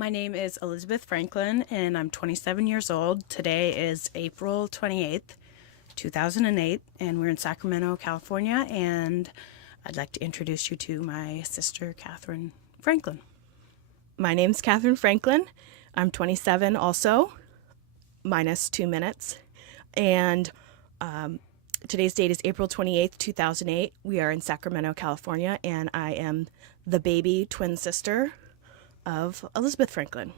My name is Elizabeth Franklin, and I'm 27 years old. Today is April 28th, 2008, and we're in Sacramento, California, and I'd like to introduce you to my sister, Kathryn Franklin. My name's Kathryn Franklin. I'm 27 also, minus 2 minutes. And today's date is April 28th, 2008. We are in Sacramento, California, and I am the baby twin sister of Elizabeth Franklin.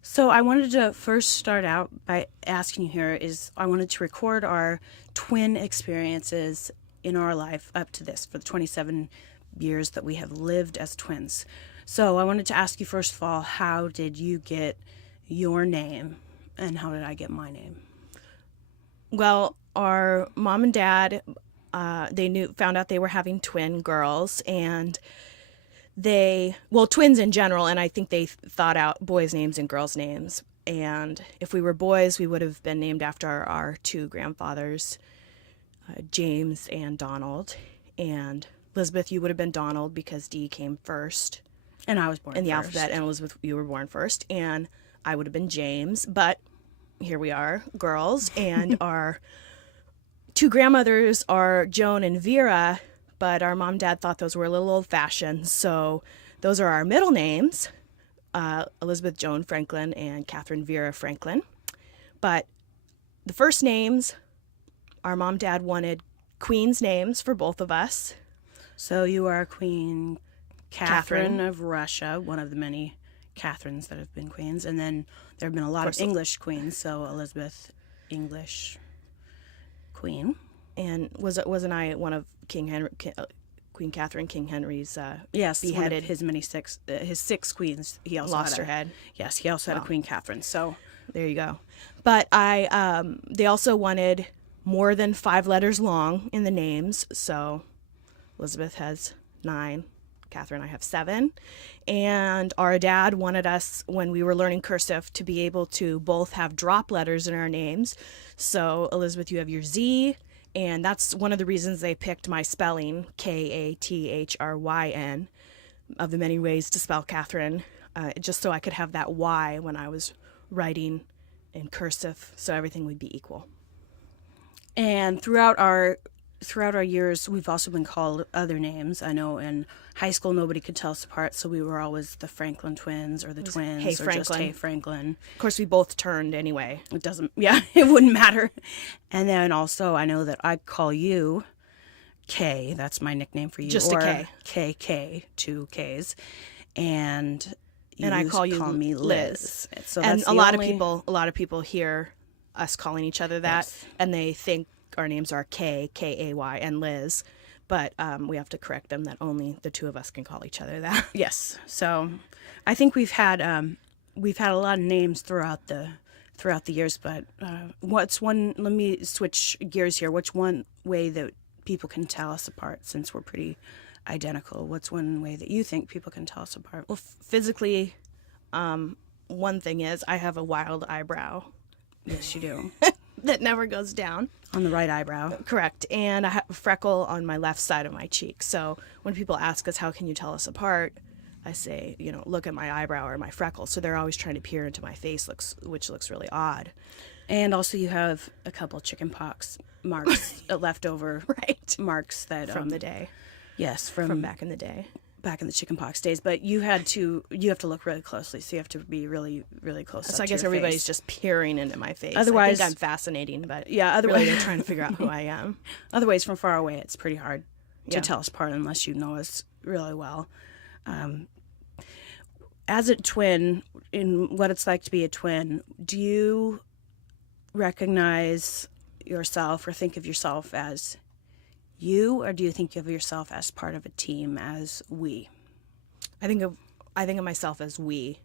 So I wanted to first start out by asking you here is I wanted to record our twin experiences in our life up to this for the 27 years that we have lived as twins. So I wanted to ask you first of all, how did you get your name and how did I get my name? Well, our mom and dad, found out they were having twin girls, and twins in general, and I think they thought out boys' names and girls' names. And if we were boys, we would have been named after our two grandfathers, James and Donald. And Elizabeth, you would have been Donald because D came first. And I was born in the first. alphabet, and Elizabeth, you were born first. And I would have been James, but here we are, girls. And our two grandmothers are Joan and Vera, but our mom and dad thought those were a little old-fashioned, so those are our middle names, Elizabeth Joan Franklin and Kathryn Vera Franklin. But the first names, our mom and dad wanted queen's names for both of us. So you are Queen Kathryn of Russia, one of the many Kathryns that have been queens, and then there have been a lot of English queens, so Elizabeth, English queen. And wasn't I one of Queen Catherine, King Henry's yes, beheaded? His six queens. He also lost had her head. Yes, he also had a Queen Catherine. So there you go. But they also wanted more than 5 letters long in the names. So Elizabeth has 9. Kathryn, I have 7. And our dad wanted us, when we were learning cursive, to be able to both have drop letters in our names. So Elizabeth, you have your Z. And that's one of the reasons they picked my spelling, Kathryn, of the many ways to spell Kathryn, just so I could have that Y when I was writing in cursive, so everything would be equal. And throughout our years, we've also been called other names. I know in high school nobody could tell us apart, so we were always the Franklin twins or the twins Hey or Franklin. just Hey Franklin. Of course, we both turned anyway. It wouldn't matter. And then also I know that I call you K. That's my nickname for you. Just a K. KK, 2 Ks. And I call me Liz. So and a lot of people hear us calling each other that, yes, and they think our names are K-A-Y, and Liz, but we have to correct them that only the two of us can call each other that. Yes. So I think we've had a lot of names throughout the years, but let me switch gears here. What's one way that people can tell us apart, since we're pretty identical? What's one way that you think people can tell us apart? Well, physically, one thing is I have a wild eyebrow. Yes, you do. That never goes down. On the right eyebrow. Correct. And I have a freckle on my left side of my cheek. So when people ask us, how can you tell us apart? I say, look at my eyebrow or my freckle. So they're always trying to peer into my face, which looks really odd. And also you have a couple chickenpox marks, leftover right marks that from the day. Yes, from back in the day. Back in the chickenpox days, but you have to look really closely, so you have to be really, really close. So I guess everybody's face. Just peering into my face. Otherwise, I think I'm fascinating, but yeah, otherwise really they're trying to figure out who I am. Otherwise, from far away, it's pretty hard to tell us apart unless you know us really well. As a twin, in what it's like to be a twin, do you recognize yourself or think of yourself as you, or do you think of yourself as part of a team, as we? I think of myself as we.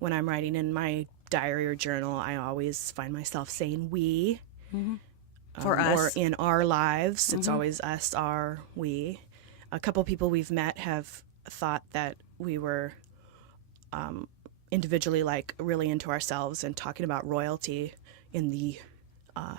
When I'm writing in my diary or journal, I always find myself saying we. Mm-hmm. For us. Or in our lives, it's always us, our, we. A couple people we've met have thought that we were individually, like, really into ourselves and talking about royalty in the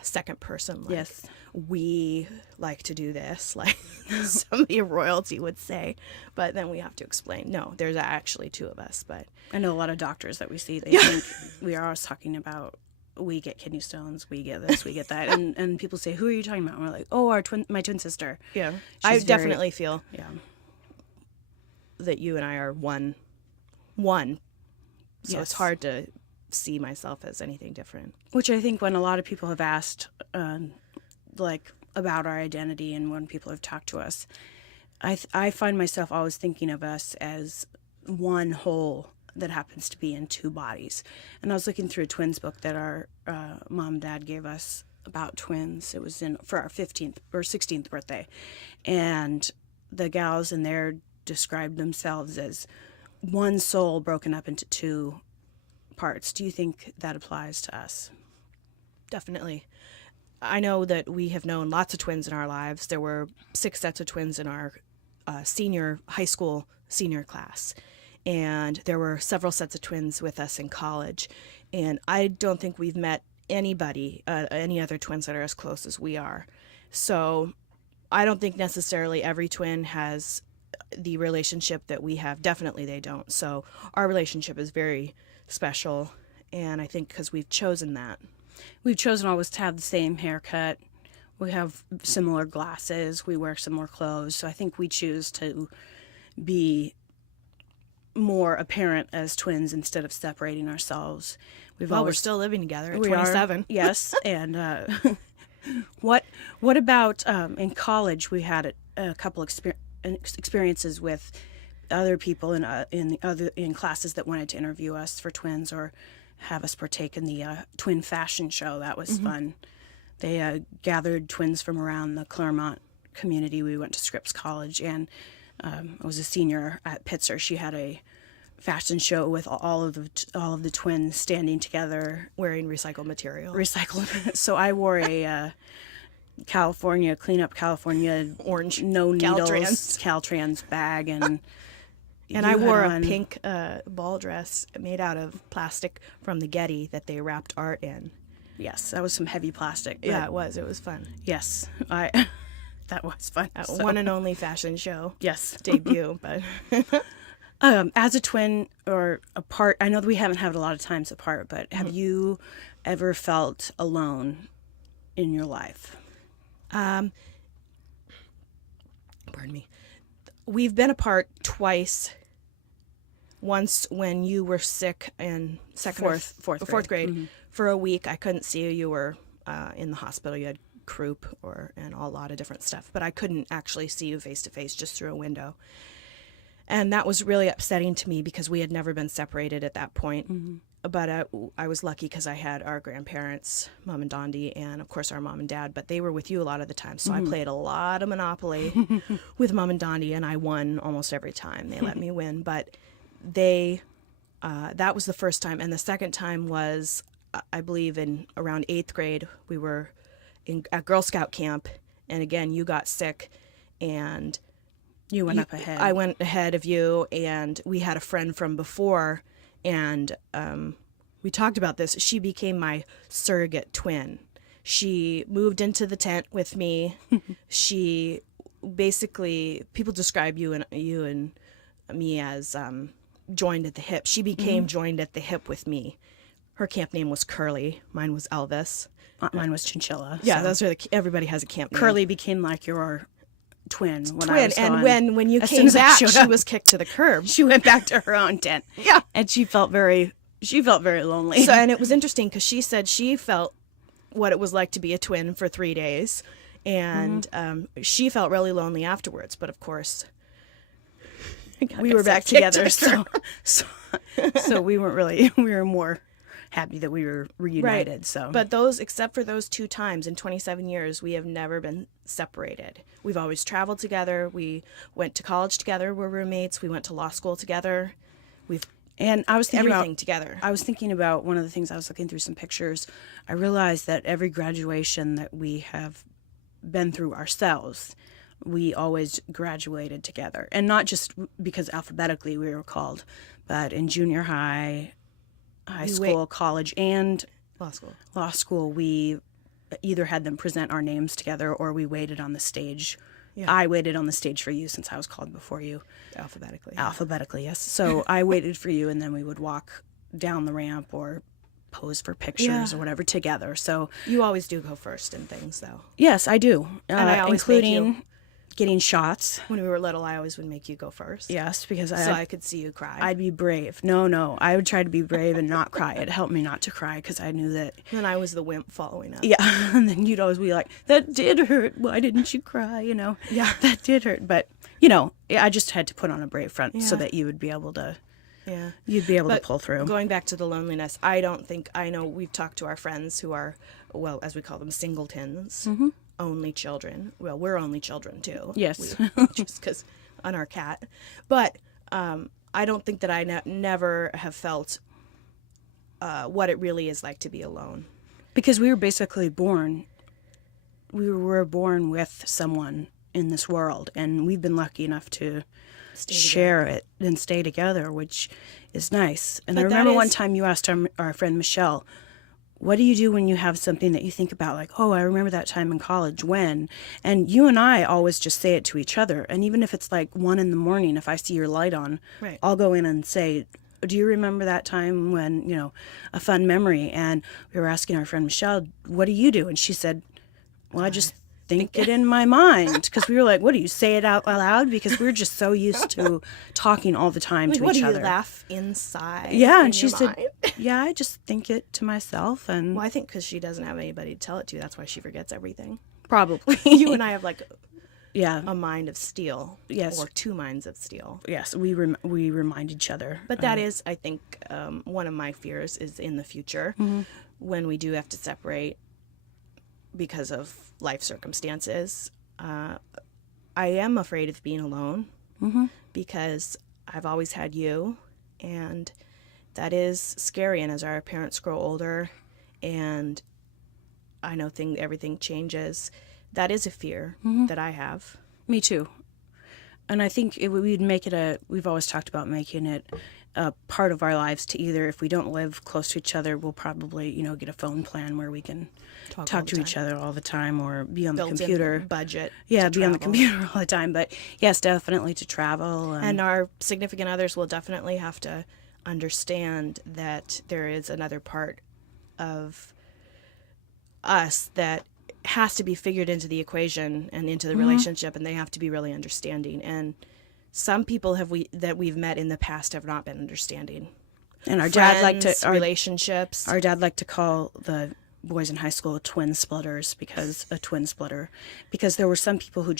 second person. Like, Yes. we like to do this, like somebody of royalty would say. But then we have to explain, no, there's actually two of us. But I know a lot of doctors that we see, they think we are always talking about, we get kidney stones, we get this, we get that. And people say, who are you talking about? And we're like, oh, my twin sister. yeah, She's I very- definitely feel Yeah. that you and I are one. So Yes. it's hard to see myself as anything different. Which I think when a lot of people have asked, like, about our identity and when people have talked to us, I find myself always thinking of us as one whole that happens to be in two bodies. And I was looking through a twins book that our mom and dad gave us about twins. It was for our 15th or 16th birthday. And the gals in there described themselves as one soul broken up into two parts. Do you think that applies to us? Definitely. I know that we have known lots of twins in our lives. There were 6 sets of twins in our high school senior class. And there were several sets of twins with us in college. And I don't think we've met anybody, any other twins that are as close as we are. So I don't think necessarily every twin has the relationship that we have. Definitely they don't. So our relationship is very special. And I think because we've chosen that. We've chosen always to have the same haircut. We have similar glasses. We wear similar clothes. So I think we choose to be more apparent as twins instead of separating ourselves. We're still living together at we are, 27. yes. And what about in college? We had a couple experiences with other people in classes that wanted to interview us for twins or have us partake in the twin fashion show. That was fun. They gathered twins from around the Claremont community. We went to Scripps College, and I was a senior at Pitzer. She had a fashion show with all of the twins standing together, Wearing recycled material. So I wore a Clean Up California Orange no needles Caltrans. Caltrans bag, and I wore a on pink ball dress made out of plastic from the Getty that they wrapped art in. Yes, that was some heavy plastic. Yeah, it was. It was fun. Yes, that was fun. So, One and only fashion show yes. debut. But As a twin or apart, I know that we haven't had a lot of times apart, but have you ever felt alone in your life? pardon me. We've been apart twice. Once when you were sick in fourth grade for a week. I couldn't see you. You were in the hospital. You had croup and a lot of different stuff. But I couldn't actually see you face to face, just through a window. And that was really upsetting to me because we had never been separated at that point. But I was lucky because I had our grandparents, Mom and Dondi, and of course our mom and dad. But they were with you a lot of the time. So I played a lot of Monopoly with Mom and Dondi, and I won almost every time. They let me win. But that was the first time. And the second time was, I believe, in around 8th grade. We were at Girl Scout camp. And again, you got sick. And You went up ahead. I went ahead of you, and we had a friend from before, and we talked about this. She became my surrogate twin. She moved into the tent with me. She basically, people describe you and me as joined at the hip. She became joined at the hip with me. Her camp name was Curly. Mine was Elvis. Mine was Chinchilla. Yeah, so those are everybody has a camp name. Curly became like your twin when I was and gone. when you As soon came as I back, showed she up, was kicked to the curb. she went back to her own tent. Yeah. And she felt very lonely. So, and it was interesting because she said she felt what it was like to be a twin for 3 days, and she felt really lonely afterwards. But of course, we were back together. So we weren't really. We were more happy that we were reunited. Right. So, But except for those 2 times in 27 years, we have never been separated. We've always traveled together. We went to college together. We're roommates. We went to law school together. and I was thinking Everything about, together. I was thinking about one of the things. I was looking through some pictures. I realized that every graduation that we have been through ourselves, we always graduated together, and not just because alphabetically we were called, but in junior high school, college, and Law school. law school, we either had them present our names together or we waited on the stage. Yeah. I waited on the stage for you since I was called before you. Alphabetically. Alphabetically, yes. So I waited for you, and then we would walk down the ramp or pose for pictures or whatever together. So You always do go first in things, though. yes, I do, And I always make including getting shots. When we were little, I always would make you go first. Yes, because So I could see you cry. I'd be brave. No, I would try to be brave and not cry. It helped me not to cry because I knew that. Then I was the wimp following up. Yeah, and then you'd always be like, "That did hurt. Why didn't you cry?" Yeah. that did hurt. But I just had to put on a brave front so Yeah. that you would be able to. Yeah. You'd be able But to pull through. Going back to the loneliness, I know we've talked to our friends who are, well, as we call them, singletons, only children. Well, we're only children too. Yes. Just because on our cat. But I don't think that I never have felt what it really is like to be alone. Because we were basically born. We were born with someone in this world, and we've been lucky enough to share it and stay together, which is nice. And But I that remember one is- time you asked our friend Michelle, what do you do when you have something that you think about, like, oh, I remember that time in college when? And you and I always just say it to each other. And even if it's like 1 a.m, if I see your light on, Right. I'll go in and say, do you remember that time when, a fun memory? And we were asking our friend Michelle, what do you do? And she said, well, I just think it in my mind. Because we were like, what do you say it out loud? Because we're just so used to talking all the time to What each do you other. laugh inside? Yeah, in and she your said, mind? yeah, I just think it to myself, and Well, I think because she doesn't have anybody to tell it to, that's why she forgets everything. probably You and I have like yeah, a mind of steel. Yes. Or 2 minds of steel. yes, we remind each other. But that is, I think, one of my fears is in the future when we do have to separate because of life circumstances. I am afraid of being alone because I've always had you, and that is scary. And as our parents grow older, and I know everything changes, that is a fear that I have. Me too. And I think we've always talked about making it a part of our lives to either, if we don't live close to each other, we'll probably, get a phone plan where we can Talk all talk the to each other all the time or be on the Built-in computer. budget. Yeah, to be on the travel. computer all the time. But yes, definitely to travel. And our significant others will definitely have to understand that there is another part of us that has to be figured into the equation and into the relationship, and they have to be really understanding. And some people that we've met in the past have not been understanding. And our Friends, dad liked to relationships. Our dad liked to call the boys in high school twin splitters because there were some people who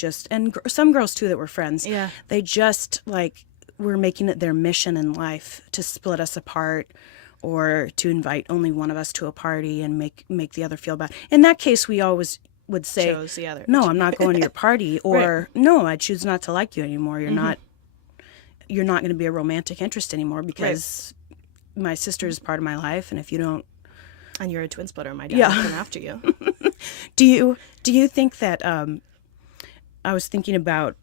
some girls too that were friends. Yeah. They just were making it their mission in life to split us apart or to invite only one of us to a party and make the other feel bad. In that case, we always would say, Chose the other. no, I'm not going to your party, or no, I choose not to like you anymore. You're not going to be a romantic interest anymore because my sister is part of my life, and if you don't, And you're a twin splitter. My dad will come after you. do you think that I was thinking about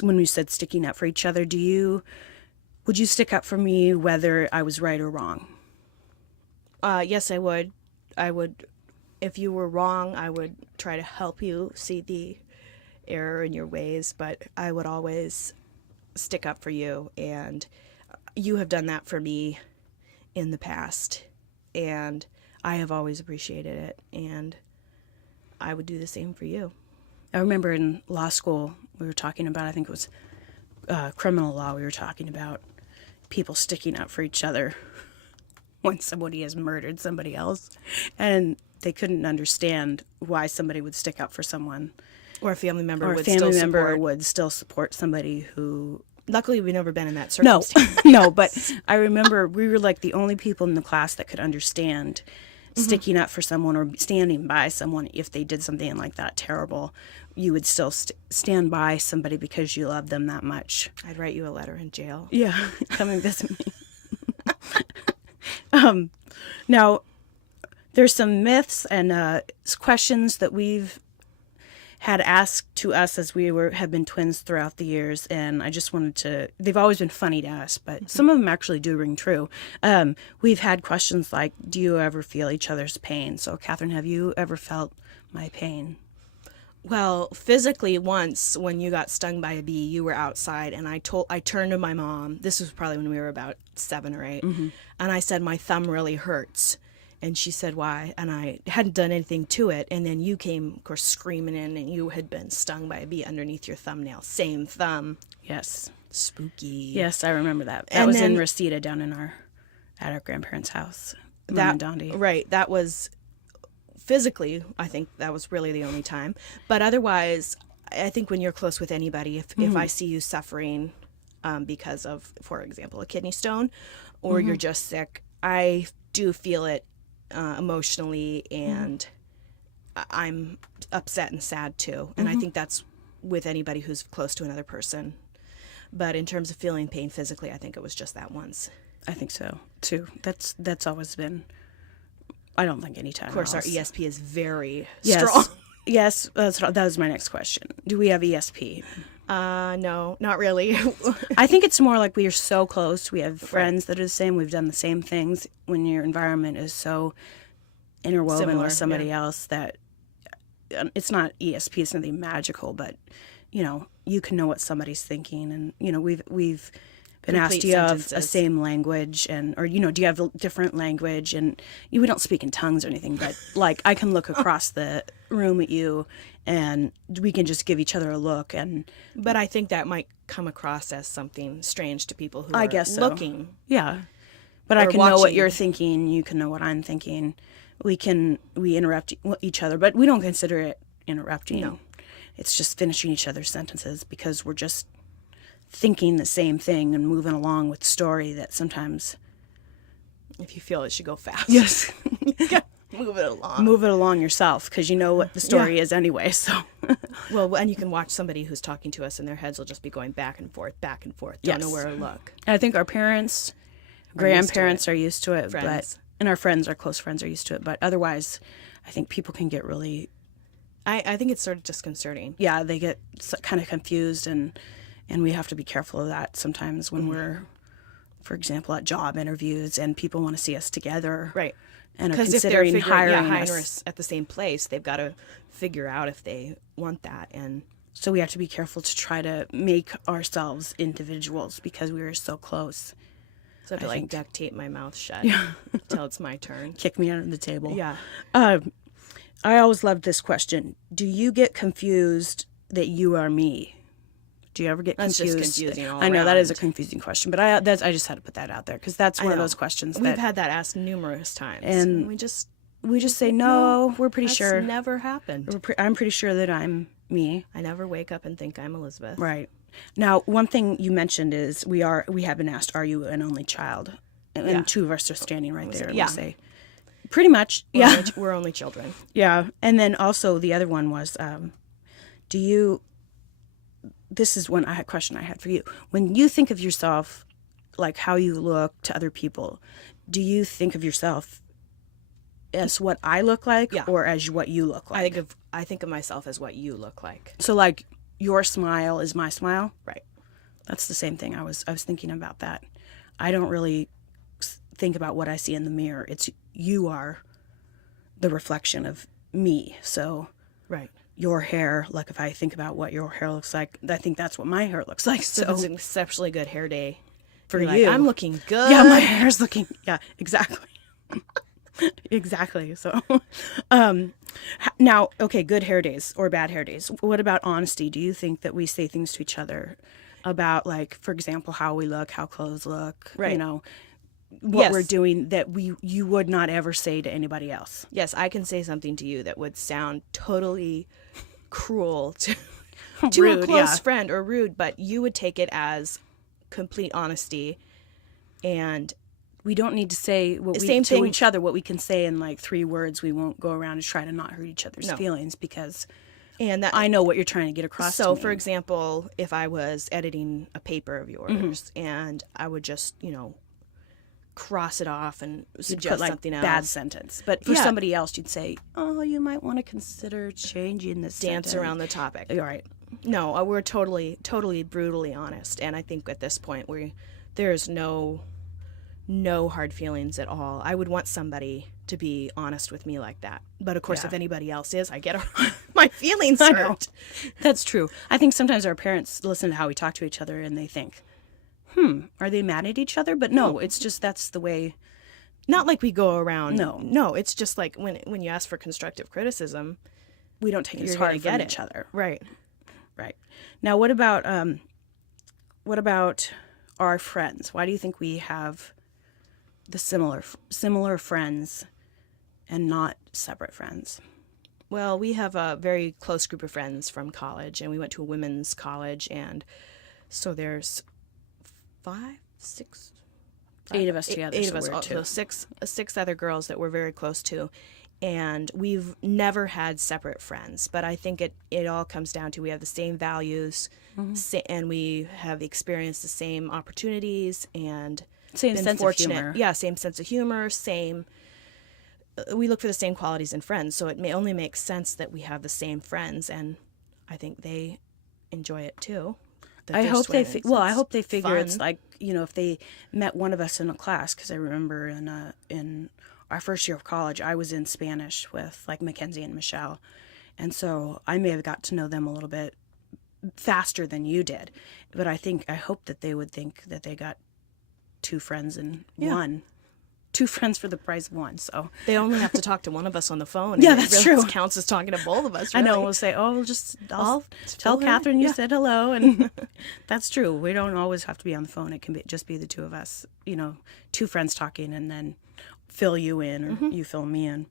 when we said sticking up for each other, would you stick up for me whether I was right or wrong? Yes, I would. If you were wrong, I would try to help you see the error in your ways, but I would always stick up for you, and you have done that for me in the past, and I have always appreciated it, and I would do the same for you. I remember in law school we were talking about, I think it was criminal law, we were talking about people sticking up for each other when somebody has murdered somebody else, and they couldn't understand why somebody would stick up for someone, Or a family member or a would family still member support. would still support somebody who. Luckily, we've never been in that No, circumstance. no, but I remember we were like the only people in the class that could understand sticking up for someone or standing by someone if they did something like that terrible. You would still stand by somebody because you love them that much. I'd write you a letter in jail. Yeah, come and visit me. Now, there's some myths and questions that we've had asked to us as we have been twins throughout the years, and I just wanted to. They've always been funny to us, but some of them actually do ring true. We've had questions like, "Do you ever feel each other's pain?" So, Kathryn, have you ever felt my pain? Well, physically, once when you got stung by a bee, you were outside, and I turned to my mom. This was probably when we were about 7 or 8, and I said, "My thumb really hurts." And she said, "Why?" And I hadn't done anything to it. And then you came, of course, screaming in, and you had been stung by a bee underneath your thumbnail. Same thumb. Yes. Spooky. Yes, I remember that. That And was then- in Reseda down at our grandparents' house. Mom and Dondi. Right. That was physically, I think that was really the only time. But otherwise, I think when you're close with anybody, if I see you suffering because of, for example, a kidney stone, or you're just sick, I do feel it emotionally, and I'm upset and sad too. And I think that's with anybody who's close to another person. But in terms of feeling pain physically, I think it was just that once. I think so too. That's always been. I don't think any time. Of course, else. our ESP is very Yes. strong. Yes, that was my next question. Do we have ESP? No, not really. I think it's more like we are so close. We have friends that are the same. We've done the same things. When your environment is so interwoven Similar, with somebody else, that it's not ESP. It's nothing magical, but you can know what somebody's thinking, and we've been asked, Complete do you have a sentences. same language, or do you have a different language? And we don't speak in tongues or anything, but like I can look across the room at you, and we can just give each other a look. And But I think that might come across as something strange to people who I are guess so. looking. yeah, but I Or can know what watching. you're thinking. You can know what I'm thinking. We interrupt each other, but we don't consider it interrupting. No. It's just finishing each other's sentences because we're just thinking the same thing and moving along with the story that sometimes If you feel it should go fast. yes Move it along. move it along yourself because you know what the story is anyway. So Well, and you can watch somebody who's talking to us and their heads will just be going back and forth, back and forth. Don't know Yes. where to look. I think our parents, grandparents are used to it, Friends. and our friends, our close friends, are used to it. But otherwise, I think people can get really I think it's sort of disconcerting. they get kind of confused, and we have to be careful of that sometimes when we're, for example, at job interviews and people want to see us together, Right. and are Because if they're considering hiring hiring us. us at the same place, they've got to figure out if they want that. And So we have to be careful to try to make ourselves individuals because we are so close. so I have to think. duct tape my mouth shut until it's my turn. Kick me under the table. Yeah. I always loved this question. Do you get confused that you are me? Do you ever get That's just confused? confusing all I know that is a around. confusing question, but I just had to put that out there because that's one of know. those questions We've that had that asked numerous times. And we just say no. We're pretty that's sure. never happened. I'm pretty sure that I'm me. I never wake up and think I'm Elizabeth. Right. Now, one thing you mentioned is we have been asked, "Are you an only child?" And Yeah. two of us are standing right there, and yeah. we say, "Pretty much, yeah." We're only children. Yeah, and then also the other one was, do you? This is question I had for you. When you think of yourself, like how you look to other people, do you think of yourself as what I look like, Yeah. or as what you look like? I think of myself as what you look like. So, like your smile is my smile. Right. That's the same thing. I was thinking about that. I don't really think about what I see in the mirror. It's you are the reflection of me. So Right. your hair, like if I think about what your hair looks like, I think that's what my hair looks like. So So it's an exceptionally good hair day. for You're you, like, I'm looking good. yeah, my hair's looking, yeah, exactly. Exactly. So, now, okay, good hair days or bad hair days. What about honesty? Do you think that we say things to each other about, like, for example, how we look, how clothes look, Right. what Yes. we're doing that you would not ever say to anybody else? Yes, I can say something to you that would sound totally cruel to a Rude, close yeah. friend or rude, but you would take it as complete honesty. And We don't need to say what we Same to thing- each other what we can say in like 3 words. We won't go around and try to not hurt each other's No. feelings because that I know what you're trying to get across. So, to for me. example, if I was editing a paper of yours and I would just, cross it off and You'd suggest put like something else. bad sentence. But for Yeah. somebody else, you'd say, "Oh, you might want to consider changing this Dance sentence." around the topic. All right. No, we're totally brutally honest, and I think at this point there's no hard feelings at all. I would want somebody to be honest with me like that, but of course, Yeah. if anybody else is, I get my feelings I know. hurt. That's true. I think sometimes our parents listen to how we talk to each other and they think, are they mad at each other? But no, it's just that's the way. Not like we go around. No. It's just like when you ask for constructive criticism, We don't take it as you're gonna hard get from it. each other. Right? Right. Now, what about our friends? Why do you think we have the similar friends and not separate friends? Well, we have a very close group of friends from college, and we went to a women's college, and so there's 8 of us together. Eight so of us, we're two. so six other girls that we're very close to, and we've never had separate friends. But I think it all comes down to we have the same values, and we have experienced the same opportunities and Same been sense fortunate. of humor. Yeah, same sense of humor. We look for the same qualities in friends, so it may only make sense that we have the same friends, and I think they enjoy it too. I hope they I hope they figure fun. it's like, if they met one of us in a class, because I remember in our first year of college, I was in Spanish with like Mackenzie and Michelle, and so I may have got to know them a little bit faster than you did, but I hope that they would think that they got two friends in one. Two friends for the price of one. So They only have to talk to one of us on the phone. Yeah, and that's it really true. counts as talking to both of us. I know really. we'll say, I'll I'll tell fill her Kathryn in. you Yeah. said hello, and that's true. We don't always have to be on the phone. It can just be the two of us, two friends talking, and then fill you in or you fill me in.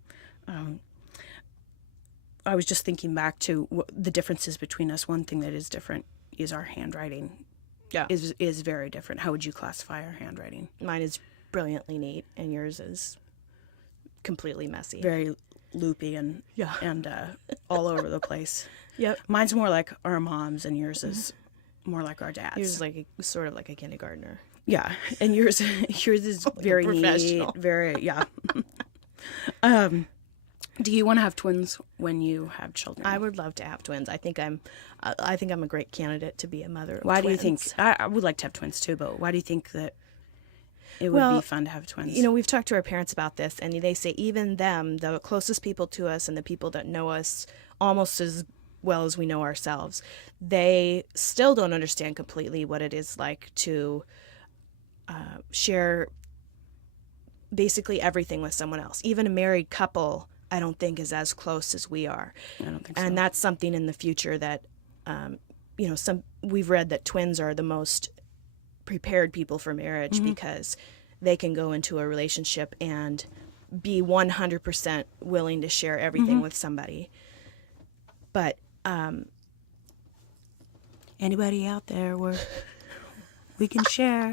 I was just thinking back to the differences between us. One thing that is different is our handwriting. Yeah. is very different. How would you classify our handwriting? Mine is brilliantly neat, and yours is completely messy. Very loopy and Yeah. all over the place. Yep. Mine's more like our mom's, and yours is more like our dad's. Yours is like sort of like a kindergartner. Yeah, and yours is very neat, professional. very Do you want to have twins when you have children? I would love to have twins. I think I'm a great candidate to be a mother of Why twins. do you think? I would like to have twins too, but why do you think that it would Well, be fun to have twins? We've talked to our parents about this, and they say even them, the closest people to us and the people that know us almost as well as we know ourselves, they still don't understand completely what it is like to share basically everything with someone else. Even a married couple, I don't think, is as close as we are. I don't think so. And that's something in the future that, we've read that twins are the most prepared people for marriage because they can go into a relationship and be 100% willing to share everything with somebody. But Anybody out there where we can share?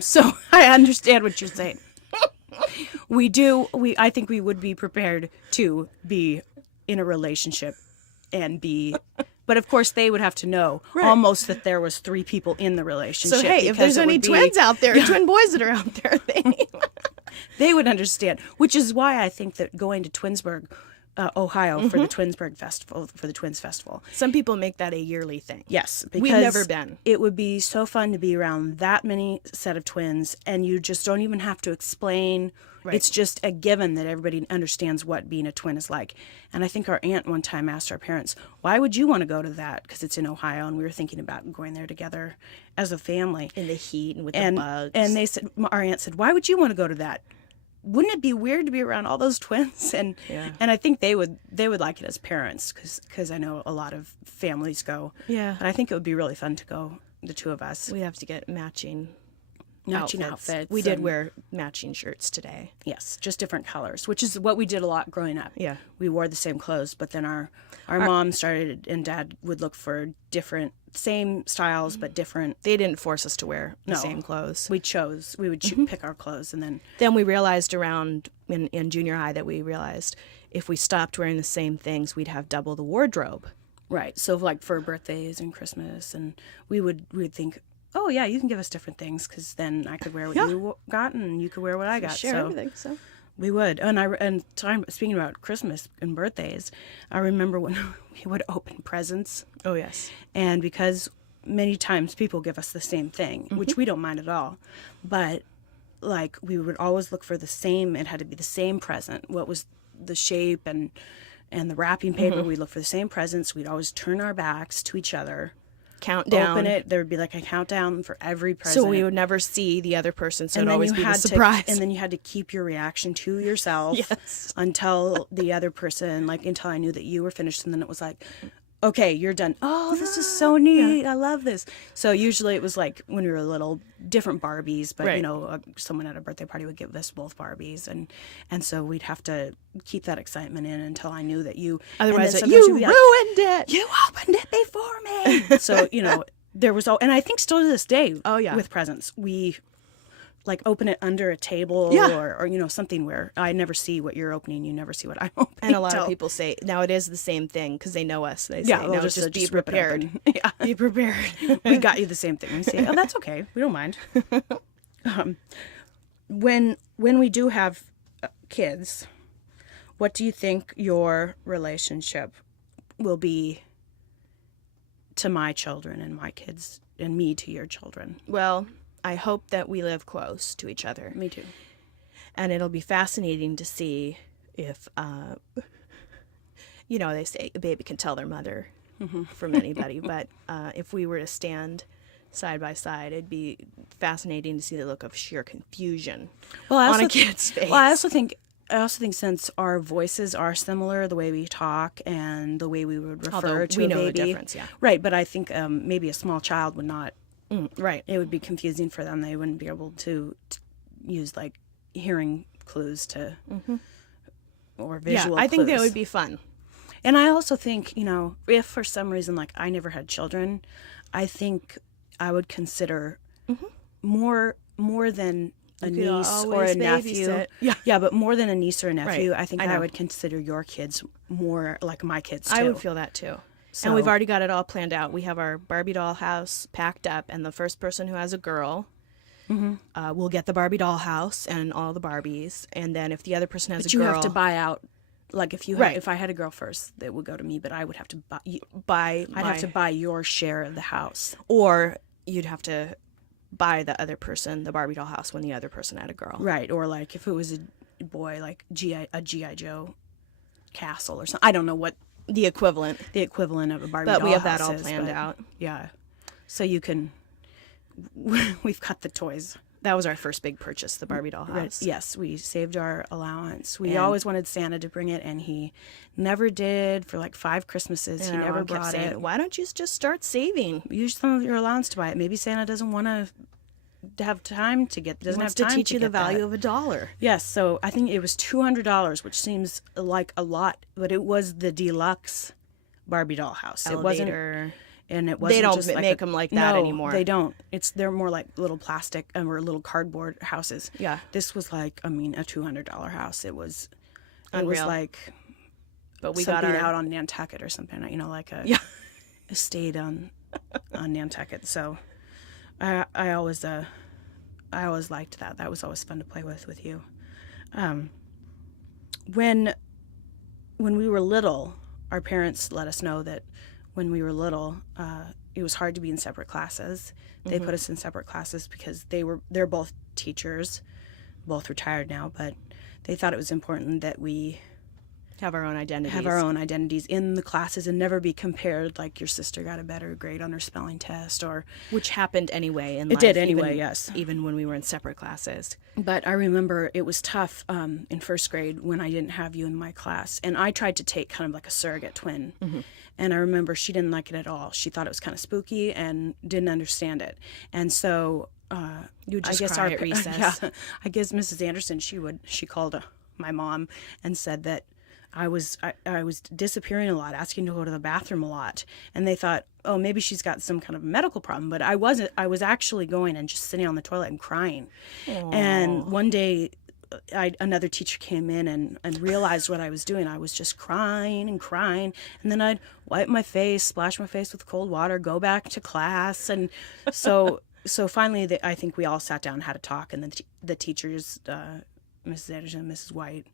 So I understand what you're saying. I think we would be prepared to be in a relationship and be, but of course they would have to know almost that there was 3 people in the relationship. so, hey, if because there's it any would be- twins out there, twin boys that are out there, they would understand, which is why I think that going to Twinsburg, Ohio for the Twinsburg Festival, for the Twins Festival. some people make that a yearly thing. Yes, because We've never been. It would be so fun to be around that many set of twins, and you just don't even have to explain. Right. It's just a given that everybody understands what being a twin is like. And I think our aunt one time asked our parents, why would you want to go to that? Because it's in Ohio, and we were thinking about going there together as a family. In the heat and with And, the bugs. and they said, our aunt said, why would you want to go to that? Wouldn't it be weird to be around all those twins? And I think they would like it as parents, because I know a lot of families go. Yeah. But I think it would be really fun to go, the two of us. We have to get matching Outfits. We did and- wear matching shirts today. Yes, just different colors, which is what we did a lot growing up. Yeah. We wore the same clothes, but then our mom started, and dad would look for same styles, but different. They didn't force us to wear the No. same clothes. We would pick our clothes, and then Then we realized around in junior high that we realized if we stopped wearing the same things, we'd have double the wardrobe. right. So like for birthdays and Christmas, and we'd think, oh yeah, you can give us different things because then I could wear what you got and you could wear what I got. Share everything. So we would. Speaking about Christmas and birthdays, I remember when we would open presents. oh yes, And because many times people give us the same thing, which we don't mind at all, but like we would always look for the same, it had to be the same present. What was the shape and the wrapping paper, we'd look for the same presents. We'd always turn our backs to each other. countdown. Open it. There would be like a countdown for every present. So we would never see the other person, so and it'd then always you be the had surprise. and then you had to keep your reaction to yourself Yes. until the other person, like until I knew that you were finished, and then it was like, okay, you're done. Oh, this is so neat. I love this. So usually it was like when we were little, different Barbies, but Right. you know, someone at a birthday party would give us both Barbies, and so we'd have to keep that excitement in until I knew that you. Otherwise, and then you sometimes you'd be ruined it. you opened it before me. So, you know, there was all, and I think still to this day, Oh, yeah. with presents, we like open it under a table Yeah. or, you know, something where I never see what you're opening, you never see what I'm opening. And a lot of till- people say now it is the same thing because they know us. They say, yeah, no, they'll just be rip it prepared. open. Yeah. Be prepared. We got you the same thing. We say, oh, that's okay. We don't mind. When we do have kids, what do you think your relationship will be to my children and my kids and me to your children? Well, I hope that we live close to each other. Me too. And it'll be fascinating to see if, you know, they say a baby can tell their mother from anybody, but if we were to stand side by side, it'd be fascinating to see the look of sheer confusion on a kid's face. Well, I also think since our voices are similar, the way we talk and the way we would refer Although to we a know the baby, difference, yeah. right? But I think maybe a small child would not. Right. It would be confusing for them. They wouldn't be able to use like hearing clues to or visual. I think that clues. would be fun. And I also think, you know, if for some reason, like I never had children, I think I would consider more than a could niece or always a nephew. babysit. Yeah, but more than a niece or a nephew, Right. I think I I know. would consider your kids more like my kids too. I would feel that too. So- And we've already got it all planned out. We have our Barbie doll house packed up, and the first person who has a girl will get the Barbie doll house and all the Barbies. And then if the other person has But a you girl, have to buy out. Like if you Right. if I had a girl first, it would go to me, but I would have to buy. I'd Have to buy your share of the house. or you'd have to buy the other person the Barbie doll house when the other person had a girl. Right, or like if it was a boy, like a G.I. Joe castle or something. I don't know what The equivalent. the equivalent of a Barbie But doll we have that house all is, planned but out. Yeah, so you can. We've got the toys. That was our first big purchase, the Barbie doll house. Yes, we saved our allowance. We And- always wanted Santa to bring it, and he never did. For like 5 Christmases, And he our never mom kept brought saying, it. why don't you just start saving? Use some of your allowance to buy it. Maybe Santa doesn't want to have time to get. Doesn't Wants have to time teach you the get value that. of $1. Yes, so I think it was $200, which seems like a lot, but it was the deluxe Barbie doll house. It wasn't, Elevator. and it wasn't. don't just like make a- 'em like that no, anymore. They don't. They're more like little plastic or little cardboard houses. Yeah. This was like a $200 house. It was Unreal. like But we got something our out on Nantucket or something. You know, like a Yeah. estate on Nantucket. So I always liked that. That was always fun to play with you. When we were little, our parents let us know that when we were little, it was hard to be in separate classes. They put us in separate classes because they're both teachers, both retired now, but they thought it was important that we have our own identities. have our own identities in the classes and never be compared, like your sister got a better grade on her spelling test or Which happened anyway in life. did anyway, even, yes. Even when we were in separate classes. But I remember it was tough in first grade when I didn't have you in my class. And I tried to take kind of like a surrogate twin. And I remember she didn't like it at all. She thought it was kind of spooky and didn't understand it. And so you would just cry at recess. Yeah, I guess Mrs. Anderson, she called my mom and said that I was disappearing a lot, asking to go to the bathroom a lot, and they thought, oh, maybe she's got some kind of medical problem. But I wasn't. I was actually going and just sitting on the toilet and crying. And one day, another teacher came in and realized what I was doing. I was just crying and crying, and then I'd wipe my face, splash my face with cold water, go back to class, and so so finally, I think we all sat down and had a talk, and the teachers, Mrs. Anderson, Mrs. White,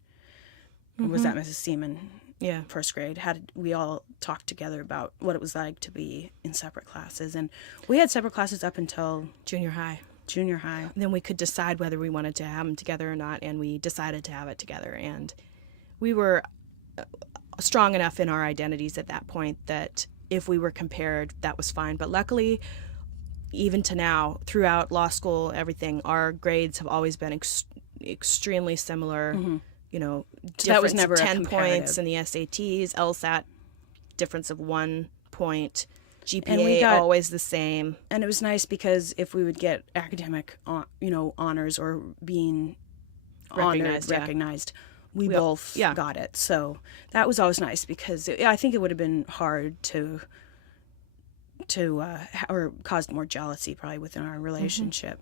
was that Mrs. Seaman? Yeah. First grade, we all talked together about what it was like to be in separate classes. And we had separate classes up until Junior high. Then we could decide whether we wanted to have them together or not, and we decided to have it together. And we were strong enough in our identities at that point that if we were compared, that was fine. But luckily, even to now, throughout law school, everything, our grades have always been extremely similar. You know, So that was difference never of a 10 comparative. points in the SATs, LSAT, difference of 1 point, And GPA we got- always the same. And it was nice because if we would get academic, honors or being recognized, we both got it. So that was always nice because I think it would have been hard to or caused more jealousy probably within our relationship.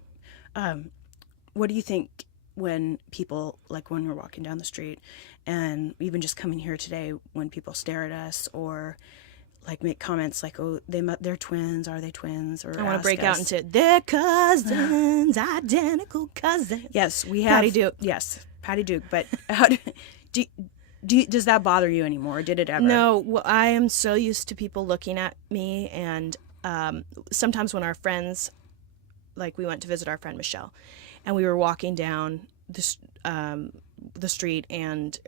What do you think when people, like when we're walking down the street and even just coming here today, when people stare at us or like make comments like, oh, they're twins, are they twins? Or I want to break out into they're cousins, identical cousins. Yes, we have Patty Duke. Yes, Patty Duke. But does that bother you anymore? Did it ever? No, well, I am so used to people looking at me, and sometimes when our friends, like we went to visit our friend Michelle, and we were walking down the street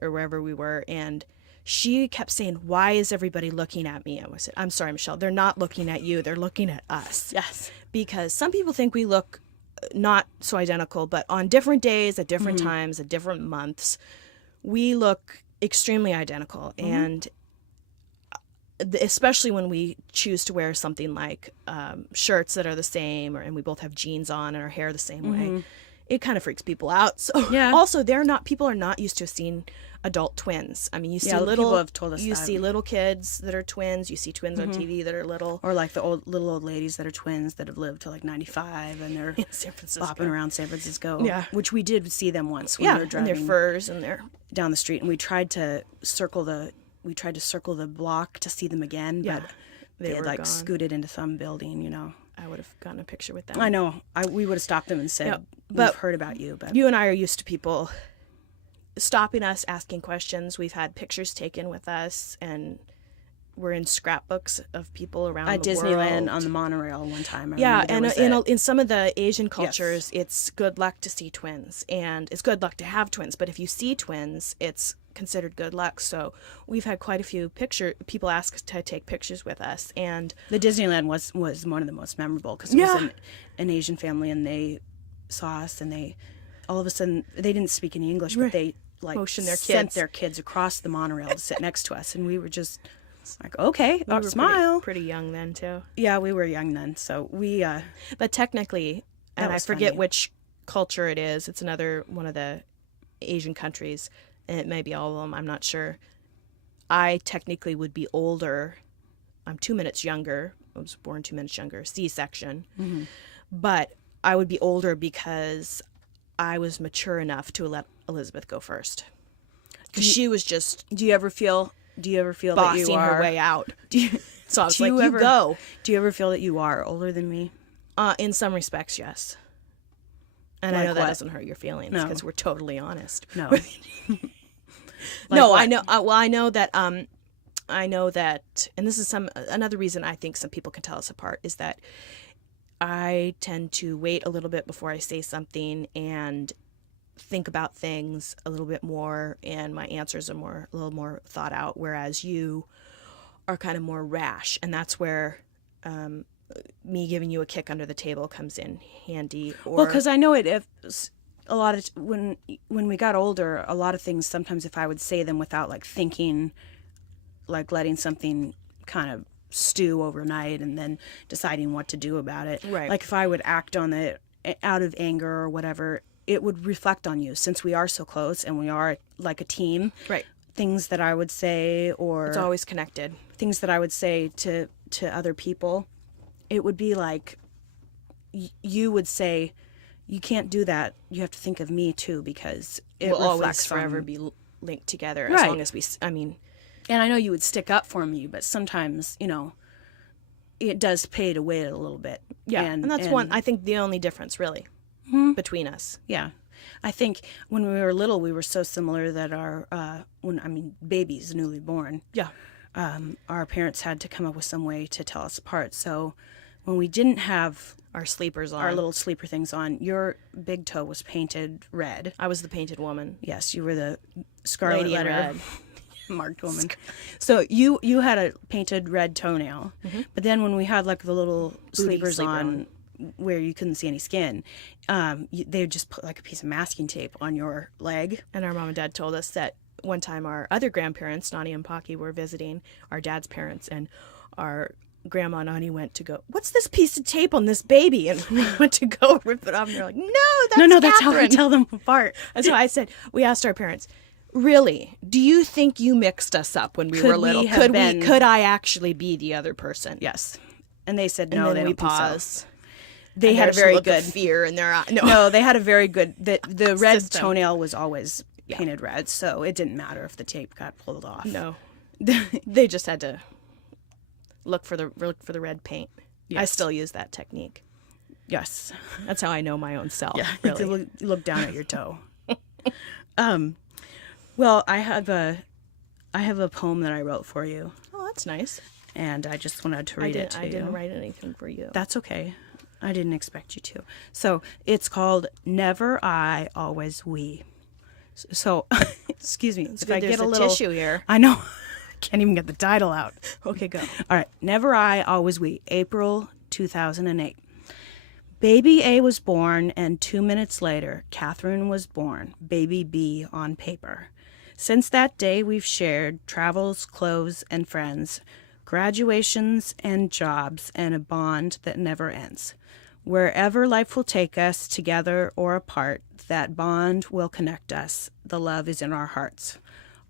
or wherever we were, and she kept saying, "Why is everybody looking at me?" I said, "I'm sorry, Michelle. They're not looking at you. They're looking at us." Yes. Because some people think we look not so identical, but on different days, at different times, at different months, we look extremely identical. And especially when we choose to wear something like shirts that are the same, and we both have jeans on and our hair the same way, it kind of freaks people out. So also, people are not used to seeing adult twins. I mean, you see people have told us see little kids that are twins. You see twins on TV that are little, Or like the little old ladies that are twins that have lived to like 95 and they're in San Francisco, bopping around San Francisco. Yeah. Which we did see them once when we were driving and their furs and their down the street, and we tried to circle the block to see them again, but they had were like gone. scooted into some building, I would have gotten a picture with them. I know. We would have stopped them and said, but we've heard about you. But you and I are used to people stopping us, asking questions. We've had pictures taken with us, and we're in scrapbooks of people around at the Disneyland world. on the monorail one time. I Yeah, remember and there was in some of the Asian cultures, it's good luck to see twins, and it's good luck to have twins. But if you see twins, it's considered good luck. So we've had quite a few people ask us to take pictures with us, and the Disneyland was one of the most memorable because it was an Asian family, and they saw us, and they all of a sudden they didn't speak any English, but they like motioned their sent kids. their kids across the monorail to sit next to us, and we were just like, okay, we were smile. pretty young then too. Yeah, we were young then, so we. But technically, and I was forget funny. which culture it is. It's another one of the Asian countries, and it may be all of them. I'm not sure. I technically would be older. I'm 2 minutes younger. I was born 2 minutes younger, C-section. But I would be older because I was mature enough to let Elizabeth go first. Because she was just Do you ever feel that you bossing are her way out. So I was do like, you you ever- go. Do you ever feel that you are older than me? In some respects, yes. And I Like know that what? doesn't hurt your feelings No. because we're totally honest. No. No, what? I know. Well, I know that. And this is another reason I think some people can tell us apart is that I tend to wait a little bit before I say something and think about things a little bit more, and my answers are a little more thought out. Whereas you are kind of more rash, and that's where me giving you a kick under the table comes in handy. Well, because I know it. If a lot of when we got older, a lot of things. Sometimes if I would say them without like thinking, like letting something kind of stew overnight and then deciding what to do about it. Right. Like if I would act on it out of anger or whatever, it would reflect on you since we are so close and we are like a team. Right. Things that I would say or It's always connected. things that I would say to other people, it would be like you would say, you can't do that. You have to think of me too because it We'll reflects always forever on... be linked together as Right. long as we. I mean, And I know you would stick up for me, but sometimes, it does pay to wait a little bit. Yeah, and that's I think the only difference really between us. Yeah. I think when we were little, we were so similar that babies newly born, Yeah. our parents had to come up with some way to tell us apart. So when we didn't have Our sleepers on. our little sleeper things on, your big toe was painted red. I was the painted woman. Yes, you were the scarlet Lady in letter red. marked woman. So you had a painted red toenail, but then when we had like the little sleepers sleeper on where you couldn't see any skin, they would just put like a piece of masking tape on your leg. And our mom and dad told us that one time our other grandparents, Nani and Pocky, were visiting our dad's parents, and our grandma Nani went to go, "What's this piece of tape on this baby?" And we went to go rip it off, and they're like, "No, That's how we Kathryn." tell them apart. And so I said, we asked our parents, "Really? Do you think you mixed us up when we Could were little? we have been- Could I actually be the other person?" Yes, and they said And no. then They we don't think so. paused. They And had a there's very look of good fear in their eye. No, they had a very good. The red System. toenail was always painted red, so it didn't matter if the tape got pulled off. No. They just had to look for the red paint. I Yes. still use that technique. Yes. That's how I know my own self. Yeah. Really. You look down at your toe. Well, I have a poem that I wrote for you, Oh, that's nice. and I just wanted to read it to you. I didn't write anything for you. That's okay. I didn't expect you to. So it's called "Never I, Always We." So, excuse me, if I There's get a a little tissue here. I know. I can't even get the title out. Okay, go. All right. Never I, Always We. April 2008. Baby A was born, and 2 minutes later, Kathryn was born. Baby B on paper. Since that day, we've shared travels, clothes, and friends, graduations and jobs, and a bond that never ends. Wherever life will take us, together or apart, that bond will connect us. The love is in our hearts.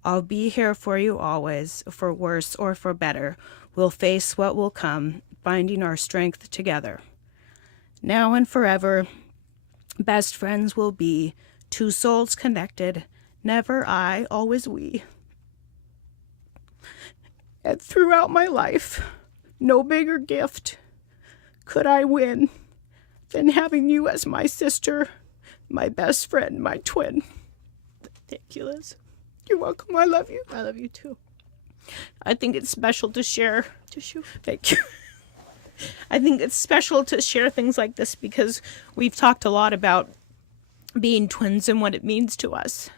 I'll be here for you always, for worse or for better. We'll face what will come, finding our strength together. Now and forever, best friends will be, two souls connected, never I, always we. And throughout my life, no bigger gift could I win than having you as my sister, my best friend, my twin. Thank you, Liz. You're welcome. I love you. I love you too. I think it's special to share. Tissue. Thank you. I think it's special to share things like this because we've talked a lot about being twins and what it means to us.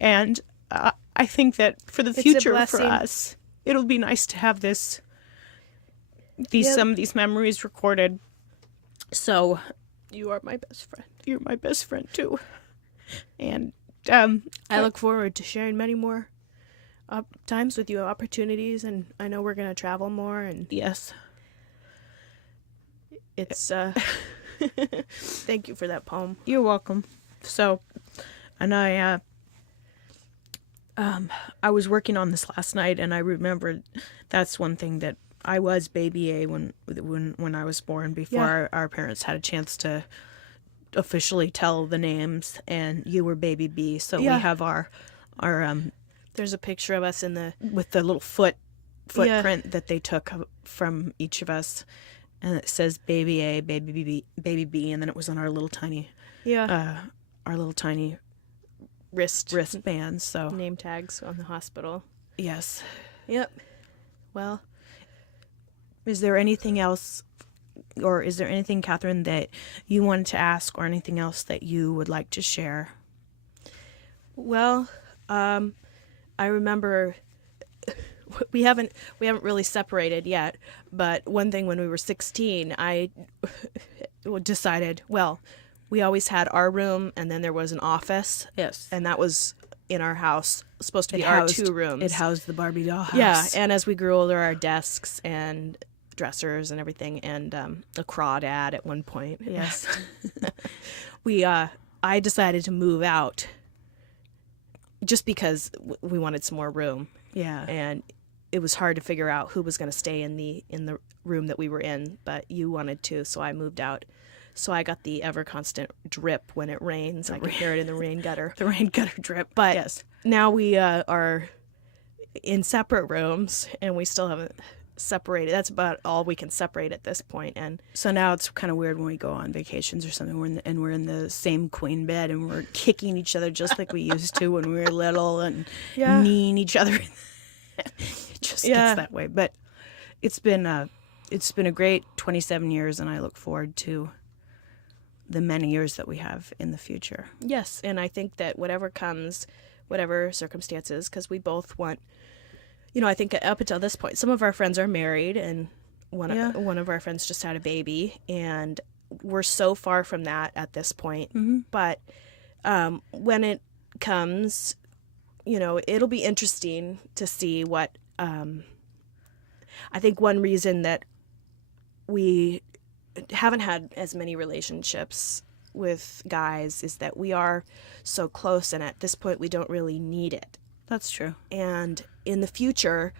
And I think that for the a future for blessing. us, it'll be nice to have some of these memories recorded. So You are my best friend. you're my best friend too. And I look forward to sharing many more times with you, opportunities, and I know we're going to travel more, and yes. it's thank you for that poem. You're welcome. So, and I was working on this last night, and I remembered that's one thing that I was baby A when I was born, before our parents had a chance to officially tell the names, and you were baby B. So we have our There's a picture of us in the with the little footprint that they took from each of us, and it says baby A, baby B, and then it was on our little tiny wristbands. So name tags on the hospital. yes. Yep. Well, Is there anything else, or is there anything, Kathryn, that you wanted to ask, or anything else that you would like to share? Well, I remember we haven't really separated yet, but one thing when we were 16, I decided, well, we always had our room, and then there was an office. Yes. And that was in our house, supposed to be our 2 rooms. It housed the Barbie doll house. Yeah, and as we grew older, our desks and dressers and everything, and a crawdad at one point. Yes. I decided to move out just because we wanted some more room. Yeah. And it was hard to figure out who was going to stay in the room that we were in, but you wanted to, so I moved out. So I got the ever constant drip when it rains. I could hear it in the rain gutter. The rain gutter drip. But now we are in separate rooms, and we still haven't separated. That's about all we can separate at this point. And So now it's kind of weird when we go on vacations or something. We're in the same queen bed and we're kicking each other just like we used to when we were little and Yeah. kneeing each other. It just gets that way. But it's been a great 27 years, and I look forward to the many years that we have in the future. yes, and I think that whatever comes, whatever circumstances, because we both want, I think up until this point, some of our friends are married, and one of our friends just had a baby, and we're so far from that at this point. Mm-hmm. But when it comes, it'll be interesting to see what. I think one reason that we haven't had as many relationships with guys is that we are so close, and at this point we don't really need it. That's true. And in the future,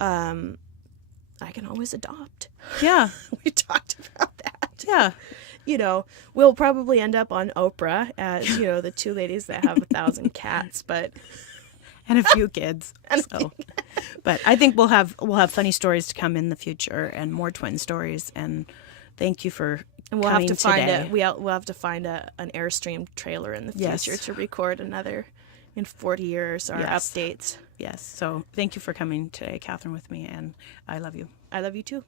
I can always adopt. Yeah. We talked about that. Yeah. We'll probably end up on Oprah as, the two ladies that have 1,000 cats, but And a few kids. But I think we'll have funny stories to come in the future and more twin stories. And thank you for and we'll coming have to find today. we'll have to find an Airstream trailer in the future Yes. to record another in 40 years our Yes. updates. Yes. So thank you for coming today, Kathryn, with me, and I love you. I love you too.